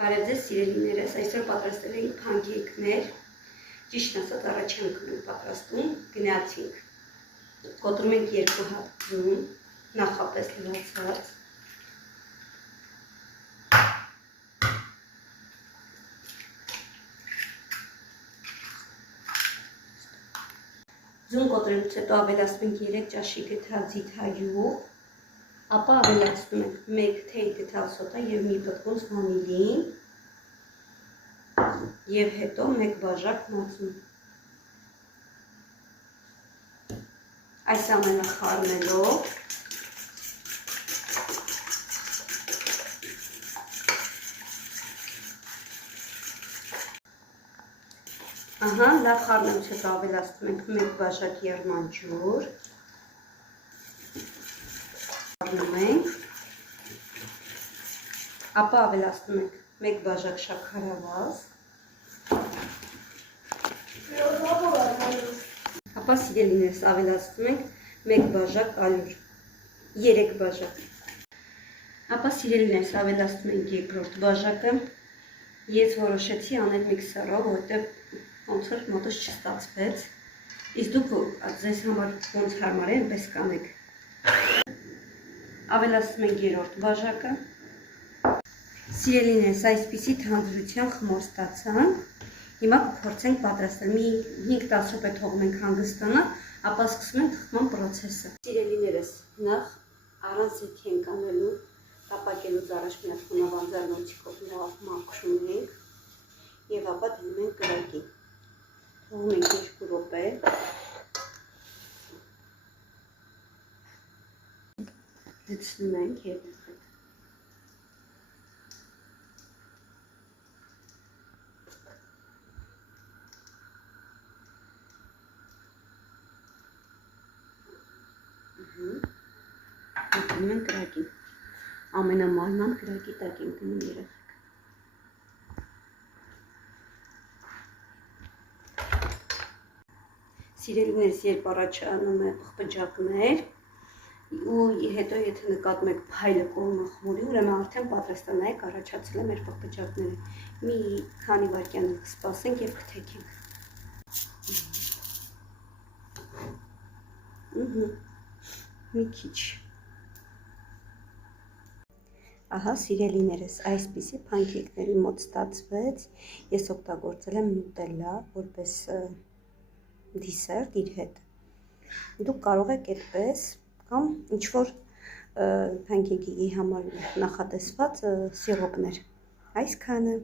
Բարև ձեզ սիրելիներս, այսօր պատրաստել էինք փանքեյքներ, ճիշտ ասած առաջին անգամ ենք պատրաստում, գնացինք, կոտրում ենք 2 հատ ձուն, նախապես լվացած, ձուն կոտրելուց հետո ավելացնում ենք 3 ճաշի գթա ձիթայուղ, ապա ավելացնում ենք 1 թեյ գթա սոդա և մի պտղոց վանիլին և հետո 1 բաժակ մածուն։ Այս ամենը խառնելով լավ խառնելուց հետո ավելացնում ենք 1 բաժակ եղմանջուր, խառնում ենք, ապա ավելացնում ենք 1 բաժակ շաքարավազ, ապա սիրելիներս ավելացնում ենք 1 բաժակ ալյուր, 3 բաժակ, ապա սիրելիներս ավելացնում ենք երկրորդ բաժակը, ես որոշեցի անել միքսերով, որտեղ ոնց որ մոտս չստացվեց, իսկ դուք ձեզ համար ոնց հարմար է, այնպես կանեք։ Ավելացնում ենք երրորդ բաժակը։ Սիրելիներս, այսպիսի թանձրության խմոր ստացանք, հիմա կփորձենք պատրաստել, մի 5-10 րոպե թողում ենք հանգստանալ, ապա սկսում ենք թխման պրոցեսը։ Սիրելիներս, նախ առանց զեթի ենք անելու, տապակելուց առաջ մի հատ խոնավանձար նոցիկով լավ մաքրում ենք և ապա դնում ենք կրակի։ Թողում ենք 2 րոպե։ Լցնում ենք և դնում ենք կրակին։ Ամենամանման կրակի տակ ենք դնում երեխեք։ Սիրելիներս, երբ առաջանում է պղպջակներ ու հետո եթե նկատում եք փայլը կողմը խմորի, ուրեմն արդեն պատրաստանայեք առաջացել է մեր պղպջակները։ Մի քանի վայրկյան կսպասենք և կթեքենք։ Մի քիչ։ Ահա սիրելիներս, այսպիսի փանքեյքների մոտ ստացվեց, ես օգտագործել եմ նուտելլա որպես դիսերտ իր հետ։ Դուք կարող եք այդպես կամ ինչ-որ փանքեյքի համար նախատեսված սիռոպներ։ Այսքանը։